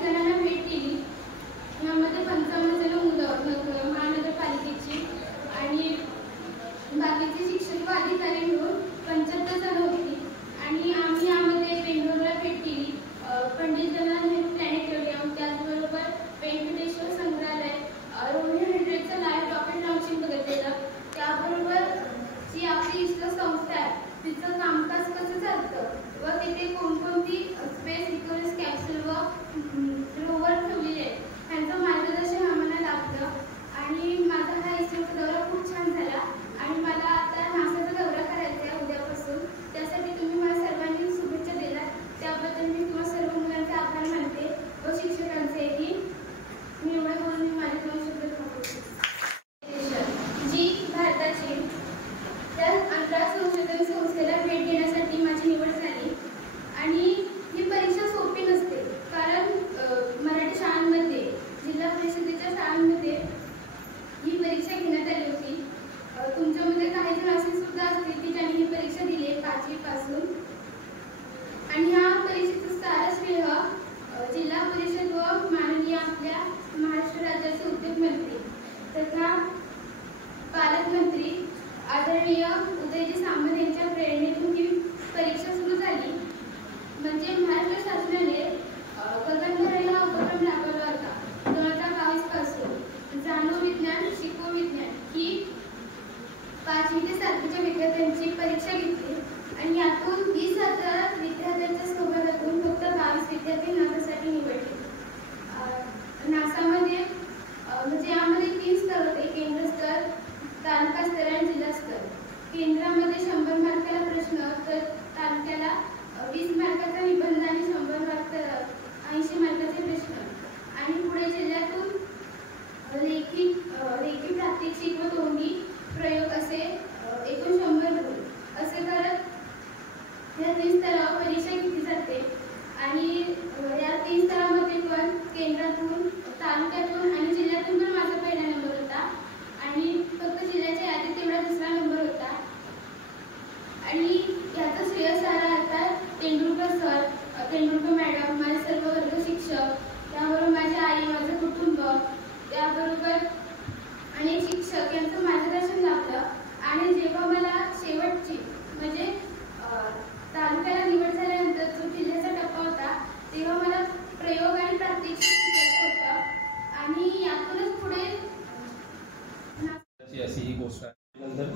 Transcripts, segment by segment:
ठिकाणांना भेट दिली। यामध्ये 55 जण मुलं महानगरपालिकेची आणि बाकीचे शिक्षक व अधिकारी मिळून 75 जण होती आणि आम्ही यामध्ये बेंगळुरूला भेट दिली, पंडित जवाहरलाल नेहरू प्लॅनेटोरियम, त्याचबरोबर व्यंकटेश्वर संग्रहालय, रोमियो हेनरीचं लाईव्ह रॉकेट लॉन्चिंग बघितलेलं, त्याबरोबर जी आपली इस्रो संस्था आहे तिचं कामकाज कसं चालतं व तिथे कोणकोणती स्पेस रिकव्हरी कॅप्सूल व रोवर ठेवलेले आहेत त्यांचं मार्गदर्शन आम्हाला लाभलं आणि माझा हा इस्रोचा दौरा खूप छान झाला आणि मला आता नासाचा दौरा करायचा आहे उद्यापासून। त्यासाठी तुम्ही मला सर्वांनी शुभेच्छा दिल्यात त्याबद्दल मी तुम्हा सर्व मुलांचे आभार मानते व शिक्षकांचेही। मी एवढं बोलून मी माझे 2 शब्द थांबवते। जी भारताची त्या अंतराळ संशोधन संस्थेला भेट देण्यासाठी माझी निवड झाली आणि ही परीक्षा सोपी नसते, कारण मराठी शाळांमध्ये जिल्हा परिषदेच्या शाळांमध्ये ही परीक्षा घेण्यात आली होती। तुमच्यामध्ये काही जण असे सुद्धा असतील की ज्यांनी ही परीक्षा दिली 5वी पासून आणि ह्या परीक्षेचं सारं श्रेय जिल्हा परिषद व माननीय आपल्या महाराष्ट्र राज्याचे उद्योगमंत्री तथा पालकमंत्री आदरणीय उदयजी सामंत यांच्या प्रेरणेतून ही परीक्षा सुरू झाली। म्हणजे महाराष्ट्र शासनाने गगनभरारी हा उपक्रम राबवला होता 2022 पासून। जाणू विज्ञान शिकवू विज्ञान ही 5वी ते 7वीच्या विद्यार्थ्यांची परीक्षा घेतली आणि यातून 20,000 विद्यार्थ्यांच्या सहभागातून फक्त 22 विद्यार्थी नासासाठी निवडले। नासामध्ये म्हणजे यामध्ये 3 स्तर होते, केंद्र स्तर, तालुका स्तर आणि जिल्हा स्तर। केंद्रामध्ये 100 मार्काला प्रश्न तर तालुक्याला 20 मार्काचा निबंध आणि 100 मार्क 80 मार्काचे प्रश्न आणि पुढे जिल्ह्यातून लेखी प्रात्यक्षिक व तोंडी प्रयोग असे एकूण 100 गुण असे करत या 3 स्तरावर परीक्षा घेतली जाते आणि या 3 स्तरामध्ये पण केंद्रातून, तालुक्यातून आणि जिल्ह्यातून पण माझा पहिला नंबर होता आणि फक्त जिल्ह्याच्या यादीत तेवढा 2रा नंबर होता आणि याचा श्रेय सारा आता तेंडुलकर सर, तेंडुलकर मॅडम, माझे सर्व वर्ग शिक्षक, त्याबरोबर माझी आई, माझं कुटुंब, त्याबरोबर अनेक शिक्षक यांचं मार्गदर्शन लाभलं आणि जेव्हा मला शेवटची म्हणजे तालुक्याला निवड झाल्यानंतर जो जिल्ह्याचा टप्पा होता तेव्हा मला प्रयोग आणि प्रात्यक्षिक शिकायचं होतं आणि यातूनच पुढे अशी ही गोष्ट आहे। नंतर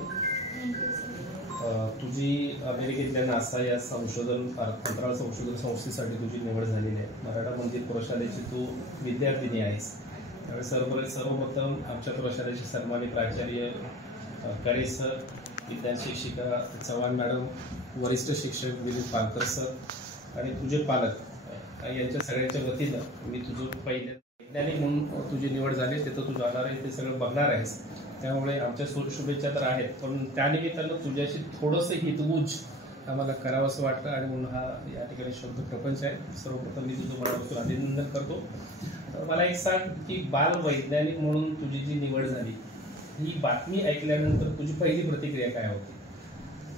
तुझी अमेरिकेतल्या नासा या अंतराळ संशोधन संस्थेसाठी तुझी निवड झालेली आहे। मराठा मंदिर प्रशालेची तू विद्यार्थिनी आहेस। त्यावेळेस सर्वप्रथम आमच्या प्रशालेचे सन्मानित प्राचार्य करे सर, विज्ञान शिक्षिका चव्हाण मॅडम, वरिष्ठ शिक्षक दिलीप पालकर सर आणि तुझे पालक यांच्या सगळ्यांच्या वतीनं मी तुझं पहिले वैज्ञानिक म्हणून तुझी निवड झाली, ते तर तू जाणार आहे, ते सगळं बघणार आहेस। त्यामुळे आमच्या शुभेच्छा तर आहेत, पण त्यानिमित्तानं तुझ्याशी थोडंसं हितगुज आम्हाला करावंसं वाटतं आणि म्हणून हा या ठिकाणी शब्द प्रपंच आहे। सर्वप्रथम मी तुझं मनापासून अभिनंदन करतो। मला एक सांग की बाल वैज्ञानिक म्हणून तुझी जी निवड झाली ही बातमी ऐकल्यानंतर तुझी पहिली प्रतिक्रिया काय होती?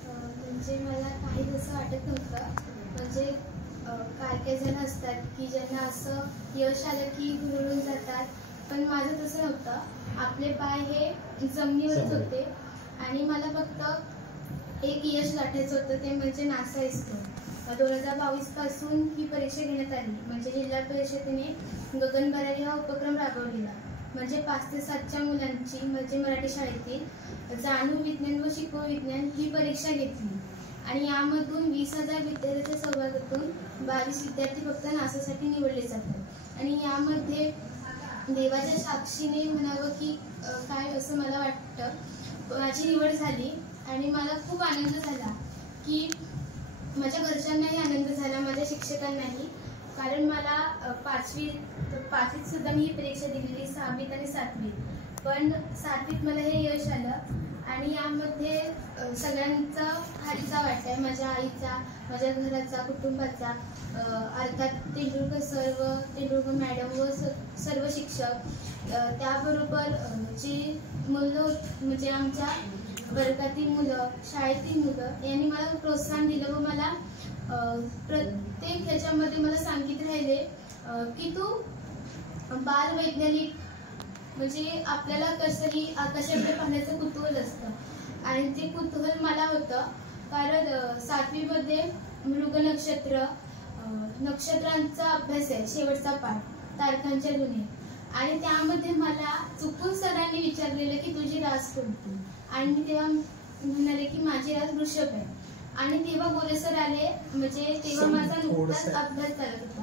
म्हणजे मला काही असं वाटत नव्हतं। म्हणजे काही जण असतात की ज्यांना असं यश आलं की हुरळून जातात, पण माझं तसं नव्हतं। आपले पाय हे जमिनीवरच होते आणि मला फक्त एक यश गाठायचं होतं, ते म्हणजे नासा इस्रो। 2022 पासून ही परीक्षा घेण्यात आली, म्हणजे जिल्हा परिषदेने गगनभरारी हा उपक्रम राबवलेला। म्हणजे 5 ते 7च्या मुलांची म्हणजे मराठी शाळेतील जाणू विज्ञान व शिकवू विज्ञान ही परीक्षा घेतली आणि यामधून 20,000 विद्यार्थ्यांच्या सहभागातून 22 विद्यार्थी फक्त नासासाठी निवडले जातात आणि यामध्ये देवाच्या साक्षीने म्हणावं की काय असं मला वाटतं। माझी निवड झाली आणि मला खूप आनंद झाला की माझ्या घरच्यांनाही आनंद झाला, माझ्या शिक्षकांनाही, कारण मला 5वीत सुद्धा मी ही परीक्षा दिलेली, 6वीत आणि 7वीत, पण 7वीत मला हे यश आलं आणि यामध्ये सगळ्यांचा हारीचा वाटा आहे, माझ्या आईचा, माझ्या घराचा, कुटुंबाचा, अर्थात तेंडुलकर सर व तेंडुलकर मॅडम व सर्व शिक्षक, त्याबरोबर जी मुलं म्हणजे आमच्या वर्गातील मुलं, शाळेतील मुलं यांनी मला प्रोत्साहन दिलं व मला प्रत्येक ह्याच्यामध्ये मला सांगित राहिले की तू बाल वैज्ञानिक म्हणजे आपल्याला कसंही आकाशाकडे पाहण्याचं कुतूहल असतं आणि ते कुतूहल मला होतं कारण 7वी मध्ये मृग नक्षत्र नक्षत्रांचा अभ्यास आहे शेवटचा पाठ तारखांच्या दुनियेत आणि त्यामध्ये मला चुकून सरांनी विचारलेलं की तुझी रास कोणती आणि मी तेव्हा म्हणाले की माझी रास वृषभ आहे आणि तेव्हा गोले सर आले म्हणजे तेव्हा माझा नुकताच अभ्यास चालत होता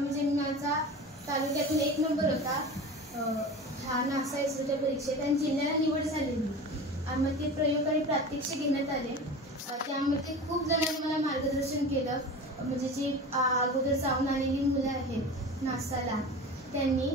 म्हणजे माझा तालुक्यातून 1 नंबर होता हा नासा इस्रोच्या परीक्षेत आणि जिल्ह्याला निवड झालेली आणि मग ते प्रयोग आणि प्रात्यक्षिक घेण्यात आले त्यामध्ये खूप जणांनी मला मार्गदर्शन केलं म्हणजे जी अगोदर जाऊन आलेली मुलं आहेत नासाला त्यांनी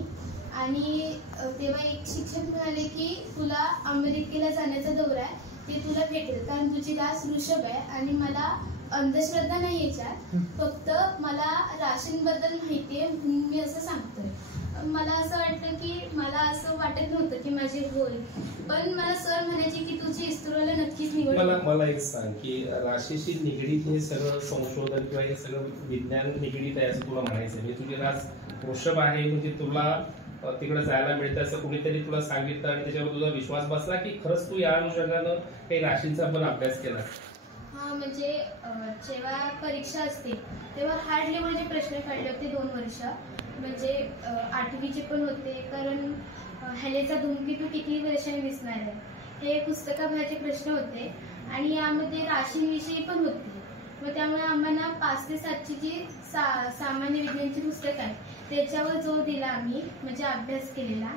आणि तेव्हा एक शिक्षक म्हणाले की तुला अमेरिकेला जाण्याचा दौरा आहे ते तुला भेटेल कारण तुझी रास वृषभ आहे आणि मला अंधश्रद्धा नाही याच्यात फक्त मला राशींबद्दल माहिती आहे म्हणून मी असं सांगतोय मला असं वाटलं की मला असं वाटत नव्हतं की माझे होईल पण मला सर म्हणायचे की तुझी इस्रोला नक्कीच निवड मला एक सांग की राशीशी निगडीत हे सगळं संशोधन किंवा हे सगळं विज्ञान निगडीत आहे असं तुला म्हणायचं म्हणजे तुझी रास वृषभ आहे म्हणजे तुला तिकडे जायला मिळतं असं कुणीतरी तुला सांगितलं आणि त्याच्यावर तुझा विश्वास बसला की खरंच तू या अनुषंगानं काही राशींचा पण अभ्यास केला हा म्हणजे जेव्हा परीक्षा असते तेव्हा हार्ड लेवलचे प्रश्न काढले होते 2 वर्ष म्हणजे 8वीचे पण होते कारण हॅलेचा धूमकेतू किती वर्षांनी दिसणार आहे हे पुस्तकाबाहेरचे प्रश्न होते आणि यामध्ये राशींविषयी पण होते मग त्यामुळे आम्हाला 5 ते 7ची जी सामान्य विज्ञानची पुस्तक आहे त्याच्यावर जोर दिला आम्ही म्हणजे अभ्यास केलेला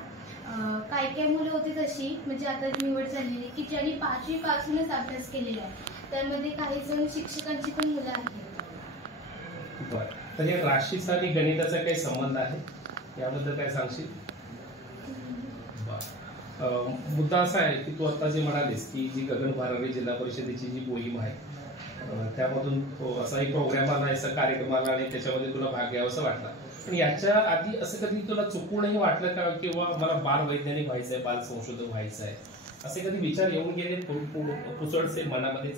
काही मुलं होती तशी म्हणजे आता निवड झालेली की ज्यांनी 5वी पासूनच अभ्यास केलेला आहे त्यामध्ये काही जण शिक्षकांची पण मुलं आहेत बरं तर या राशीचा आणि गणिताचा काही संबंध आहे याबद्दल काय सांगशील मुद्दा असा आहे की तू आता जे म्हणालीस की जी गगन भारती जिल्हा परिषदेची जी मोहीम आहे त्यामधून असा एक प्रोग्राम आला असा कार्यक्रम आला आणि त्याच्यामध्ये तुला भाग घ्यावा असं वाटलं पण याच्या आधी असं कधी तुला चुकूनही वाटलं का किंवा मला बाल वैज्ञानिक व्हायचंय बाल संशोधक व्हायचंय असे कधी विचार येऊन गेले पुसडसे मनामध्ये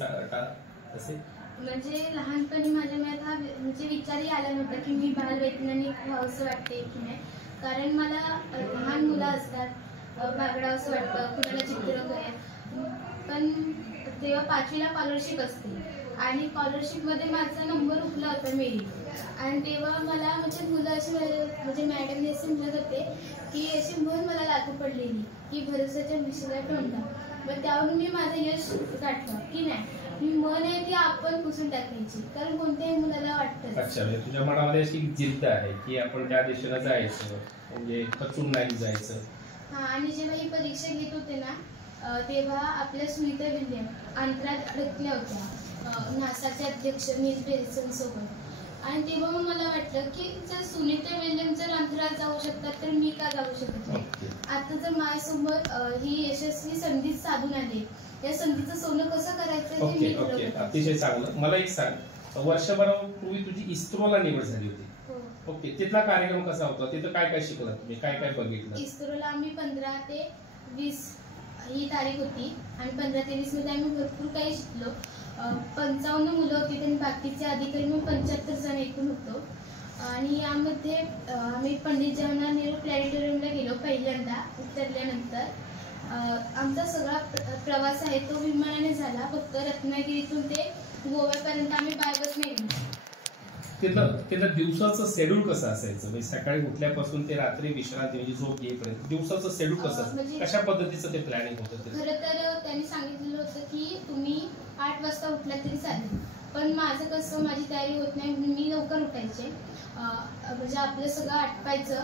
असे म्हणजे लहानपणी माझ्या मनात हा म्हणजे विचारही आला नव्हता की मी बाल वैज्ञानिक व्हावंसं वाटते की नाही कारण मला लहान मुलं असतात बागडा असं वाटतं कुणाला चित्र पण तेव्हा 5वीला स्कॉलरशिप असते आणि स्कॉलरशिपमध्ये माझा नंबर उठला होता मेरिट आणि तेव्हा मला म्हणजे मुलं अशी म्हणजे मॅडमने असे म्हणत होते की अशी म्हण मला लागू पडलेली की भरोसाच्या मिशीला टोंडा मग त्यावरून मी माझं यश गाठलं की नाही ही मन आहे ती आपण पुसून टाकायची कारण कोणत्याही मुलाला वाटतं अच्छा म्हणजे तुझ्या मनामध्ये अशी जिद्द आहे की आपण त्या दिशेला जायचं म्हणजे खचून नाही जायचं हा आणि जेव्हा ही परीक्षा घेत होते ना तेव्हा आपल्या सुनीता विल्यम अंतराळात अडकल्या होत्या नासाचे अध्यक्ष नील बेल्सन सोबत आणि तेव्हा मग मला वाटलं की जर सुनीता विल्यम जर अंतराळात जाऊ शकतात तर मी का जाऊ शकत नाही आता जर माझ्यासमोर ही यशस्वी संधी साधून आली या संधीचं सोनं कसं करायचं हे मी ठरवलं अतिशय चांगलं मला एक सांग वर्षभरापूर्वी तुझी इस्रोला निवड झाली होती ओके तिथला कार्यक्रम कसा होता तिथं काय काय शिकलात तुम्ही काय काय बघितलं इस्रोला आम्ही 15 ते 20 ही तारीख होती आणि 15 ते 20 मध्ये आम्ही भरपूर काही शिकलो 55 मुलं होती आणि बाकीचे अधिकारी मग 75 जण एकूण होतो आणि यामध्ये आम्ही पंडित जवाहरलाल नेहरू प्लॅनेटोरियमला गेलो पहिल्यांदा उतरल्यानंतर आमचा सगळा प्रवास आहे तो विमानाने झाला फक्त रत्नागिरीतून ते गोव्यापर्यंत आम्ही बाय बसने गेलो तिथलं दिवसाचं शेड्यूल कसं असायचं म्हणजे सकाळी उठल्यापासून ते रात्री विश्रांती म्हणजे झोप घेईपर्यंत दिवसाचं शेड्यूल कसं असायचं कशा पद्धतीचं ते प्लॅनिंग होतं खरं तर त्यांनी सांगितलेलं होतं की तुम्ही 8 वाजता उठला तरी चालेल पण माझं कसं माझी तयारी होत नाही म्हणून मी लवकर उठायचे म्हणजे आपलं सगळं आटपायचं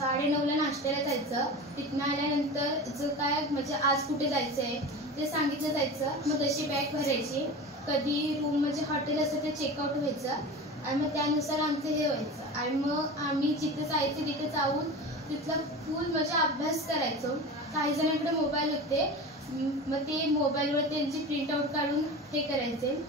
9:30ला नाश्त्याला जायचं तिथनं आल्यानंतर जो काय म्हणजे आज कुठे जायचं आहे ते सांगितलं जायचं मग तशी बॅग भरायची कधी रूम म्हणजे हॉटेल असतं ते चेकआउट व्हायचं आणि मग त्यानुसार आमचं हे व्हायचं आणि मग आम्ही जिथे जायचं तिथे जाऊन तिथला फुल म्हणजे अभ्यास करायचो काही जणांकडे मोबाईल होते मग ते मोबाईलवर त्यांची प्रिंटआउट काढून हे करायचे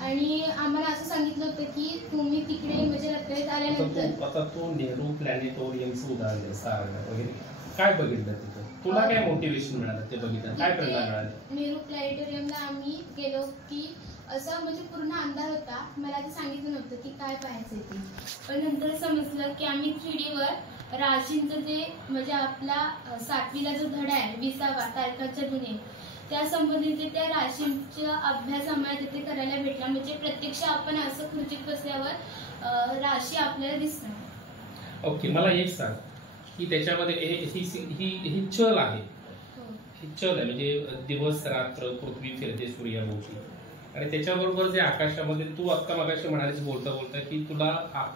आणि आम्हाला असं सांगितलं होतं की तुम्ही तिकडे म्हणजे रत्नागिरीत आल्यानंतर आता तो नेहरू प्लॅनेटोरियमचं उदाहरण सारंग वगैरे काय बघितलं तिथं तुला काय मोटिवेशन मिळालं ते बघितलं काय प्रेरणा मिळाली नेहरू प्लॅनेटोरियमला आम्ही गेलो की असं म्हणजे पूर्ण अंधार होता. मला ते सांगितलं नव्हतं की काय पाहायचं ते. पण नंतर समजलं की आम्ही 3Dवर राशींचं जे म्हणजे आपला 7वीला जो धडा आहे 20वा तारखांच्या दुनिये त्या संबंधित त्या राशींचा अभ्यास आम्हाला तिथे करायला भेटला. म्हणजे प्रत्यक्ष आपण असं खुर्चीत बसल्यावर राशी आपल्याला दिसणार. ओके, मला एक सांग की त्याच्यामध्ये ही चल आहे, ही चल आहे म्हणजे दिवस रात्र पृथ्वी फिरते सूर्याभोवती आणि त्याच्याबरोबर जे आकाशामध्ये तू आत्ता मगाशी म्हणालीस बोलता बोलता की तुला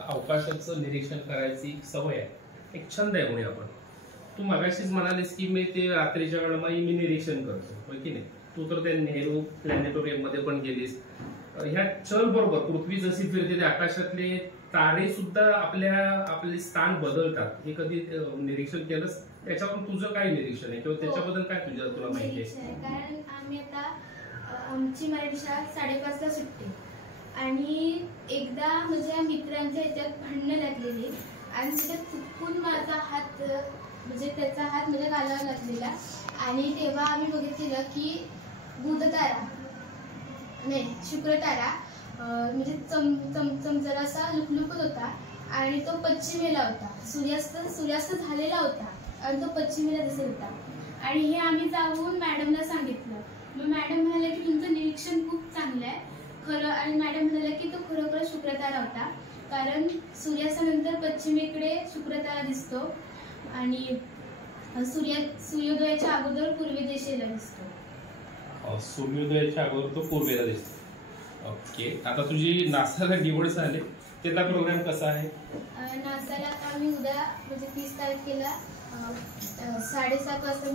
अवकाशाचं निरीक्षण करायची सवय आहे, एक छंद आहे म्हणून आपण. तू मगाशीच म्हणालीस की मी ते रात्रीच्या वेळेला मी निरीक्षण करतो, होय की नाही. तू तर त्या नेहरू प्लॅनेटोरियम मध्ये पण गेलीस. ह्या चल बरोबर पृथ्वी जशी फिरते ते आकाशातले तारे सुद्धा आपले स्थान बदलतात. हे कधी निरीक्षण केलंस? त्याच्यावरून तुझं काय निरीक्षण आहे किंवा त्याच्याबद्दल काय तुला माहिती आहे? कारण आम्ही आता आमची मराठी शाळा 5:30ला सुटते आणि एकदा म्हणजे मित्रांच्या ह्याच्यात भांडणं लागलेली आणि त्याच्यात चुकून माझा हात म्हणजे त्याचा हात म्हणजे गालावर लागलेला आणि तेव्हा आम्ही बघितलेलं की बुधतारा नाही शुक्रतारा म्हणजे चमचम जरासा लुकलुकत होता आणि तो पश्चिमेला होता. सूर्यास्त झालेला होता आणि तो पश्चिमेला दिसत होता. आणि हे आम्ही जाऊन मॅडमला सांगितलं. मग मॅडम म्हणाल्या की तुमचं निरीक्षण खूप चांगलं आहे खरं. आणि मॅडम म्हणाल्या की तो खरोखर शुक्रतारा होता कारण सूर्यास्तानंतर पश्चिमेकडे शुक्रतारा दिसतो आणि सूर्योदयाच्या अगोदर पूर्वे दिशेला दिसतो. सूर्योदयाच्या अगोदर तो पूर्वेला दिसतो. ओके, आता तुझी नासाला निवड झाली, त्याचा प्रोग्राम कसा आहे? नासाला आता आम्ही उद्या म्हणजे 30 तारखेला 7:30 वाजता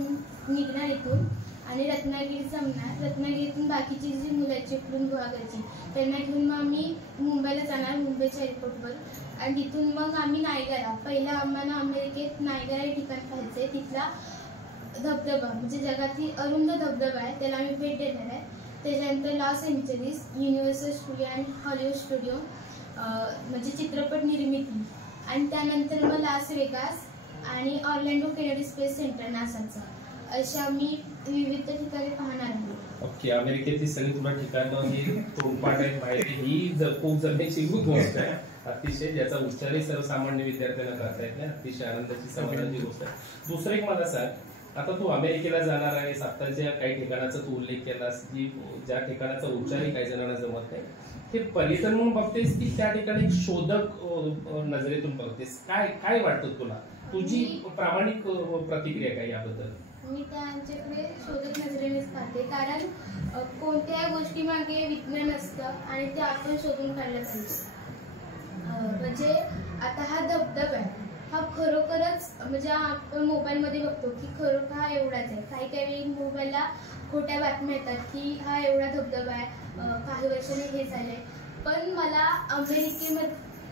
निघणार इथून आणि रत्नागिरी जमणार. रत्नागिरीतून बाकीची जी मुलं आहेत चिपळूण गुहागरची त्यांना घेऊन मग आम्ही मुंबईला जाणार, मुंबईच्या एअरपोर्टवर. आणि तिथून मग आम्ही नायगरा, पहिला आम्हाला अमेरिकेत नायगरा हे ठिकाण पाहायचं आहे. तिथला धबधबा म्हणजे जगातील अरुंद धबधबा आहे, त्याला आम्ही भेट देणार आहे. त्याच्यानंतर लॉस एंजलिस, युनिव्हर्सल स्टुडिओ आणि हॉलिवूड स्टुडिओ म्हणजे चित्रपट निर्मिती आणि त्यानंतर मग लास वेगास आणि ऑर्लँडो केनेडी स्पेस सेंटर नासाचं अशा मी विविध ठिकाणी पाहणार आहे. ओके, अमेरिकेतली सगळी तुला ठिकाणं ही तोंडपाठ आहेत माहिती, ही खूप जमेची गोष्ट आहे अतिशय, ज्याचा उच्चारही सर्वसामान्य विद्यार्थ्यांना करता येत नाही. अतिशय आनंदाची समाधानाची गोष्ट आहे. दुसरं एक मला सांग, आता तू अमेरिकेला जाणार आहेस, आत्ताच्या काही ठिकाणाचा तू उल्लेख केलास की ज्या ठिकाणाचा उच्चारही काही जणांना जमत नाही, हे पर्यटन म्हणून बघतेस की त्या ठिकाणी एक शोधक नजरेतून बघतेस? काय वाटतं तुला? तुझी प्रामाणिक प्रतिक्रिया काय याबद्दल? मी त्यांच्याकडे शोधक नजरेनेच पाहते कारण कोणत्याही गोष्टी मागे विज्ञान असतं आणि ते आपण शोधून काढलं पाहिजे. म्हणजे आता हा धबधबा आहे, हा खरोखरच म्हणजे आपण मोबाईलमध्ये बघतो की खरोखर हा एवढाच आहे. काही वेळी मोबाईलला खोट्या बातम्या येतात की हा एवढा धबधबा आहे, काही वर्षांनी हे झालंय. पण मला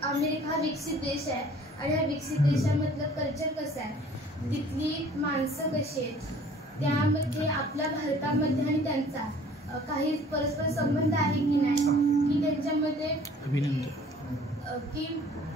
अमेरिका हा विकसित देश आहे आणि या विकसित देशामधलं कल्चर कसं आहे, तिथली माणसं कशी आहेत, त्यामध्ये आपल्या भारतामध्ये आणि त्यांचा काही परस्पर संबंध आहे की नाही, की त्यांच्यामध्ये की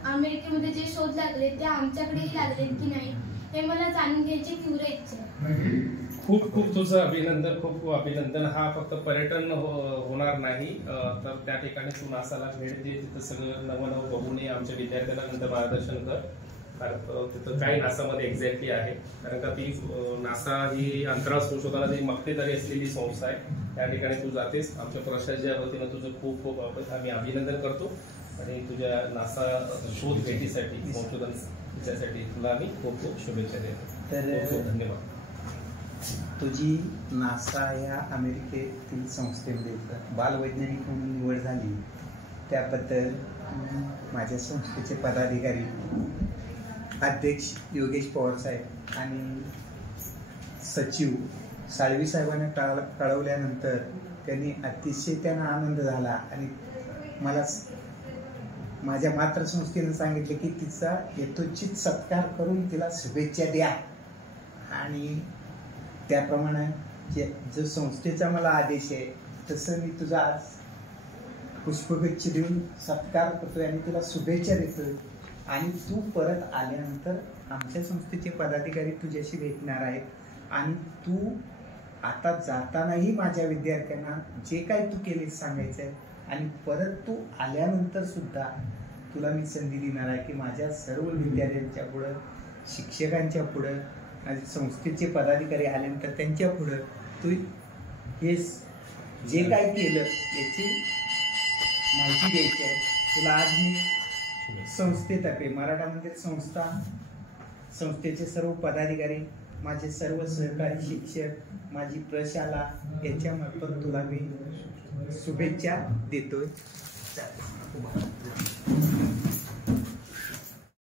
अमेरिकेमध्ये जे शोध लागले ते आमच्याकडेही लागले की नाही, हे मला जाणून घ्यायची तीव्र इच्छा आहे. खूप खूप तुझं अभिनंदन, खूप खूप अभिनंदन. हा फक्त पर्यटन होणार नाही तर त्या ठिकाणी तू नासाला भेट दे, तिथं सगळं नवं बघून ये, आमच्या विद्यार्थ्यांना नंतर मार्गदर्शन कर. कारण तिथं काय नासामध्ये एक्झॅक्टली आहे, कारण का ती नासा ही अंतराळ संशोधनाची मक्तेदारी असलेली संस्था आहे. त्या ठिकाणी तू जातेस. आमच्या प्रशासनाच्या वतीनं तुझं खूप खूप आम्ही अभिनंदन करतो आणि तुझ्या नासा शोध भेटीसाठी संशोधन त्याच्यासाठी तुला आम्ही खूप खूप शुभेच्छा देतो. तर खूप धन्यवाद. तुझी नासा या अमेरिकेतील संस्थेमध्ये बालवैज्ञानिक म्हणून निवड झाली त्याबद्दल माझ्या संस्थेचे पदाधिकारी अध्यक्ष योगेश पवार साहेब आणि सचिव साळवी साहेबांना कळवल्यानंतर त्यांनी अतिशय त्यांना आनंद झाला आणि मला माझ्या मातृसंस्थेनं सांगितले की तिचा यथोचित सत्कार करून तिला शुभेच्छा द्या. आणि त्याप्रमाणे जो संस्थेचा मला आदेश आहे तसं मी तुझा आज पुष्पगुच्छ देऊन सत्कार करतोय आणि तुला शुभेच्छा देतोय. आणि तू परत आल्यानंतर आमच्या संस्थेचे पदाधिकारी तुझ्याशी भेटणार आहेत आणि तू आता जातानाही माझ्या विद्यार्थ्यांना जे काही तू केले सांगायचंय आणि परत तू आल्यानंतर सुद्धा तुला मी संधी देणार आहे की माझ्या सर्व विद्यार्थ्यांच्या पुढं, शिक्षकांच्या पुढं, माझ्या संस्थेचे पदाधिकारी आल्यानंतर त्यांच्या पुढं तू हे जे काय केलं याची माहिती द्यायची आहे तुला. आज मी संस्थेतर्फे मराठा मंदिर संस्थेचे सर्व पदाधिकारी, माझे सर्व सहकारी शिक्षक, माझी प्रशाला याच्यामार्फत तुला मी शुभेच्छा देतोय.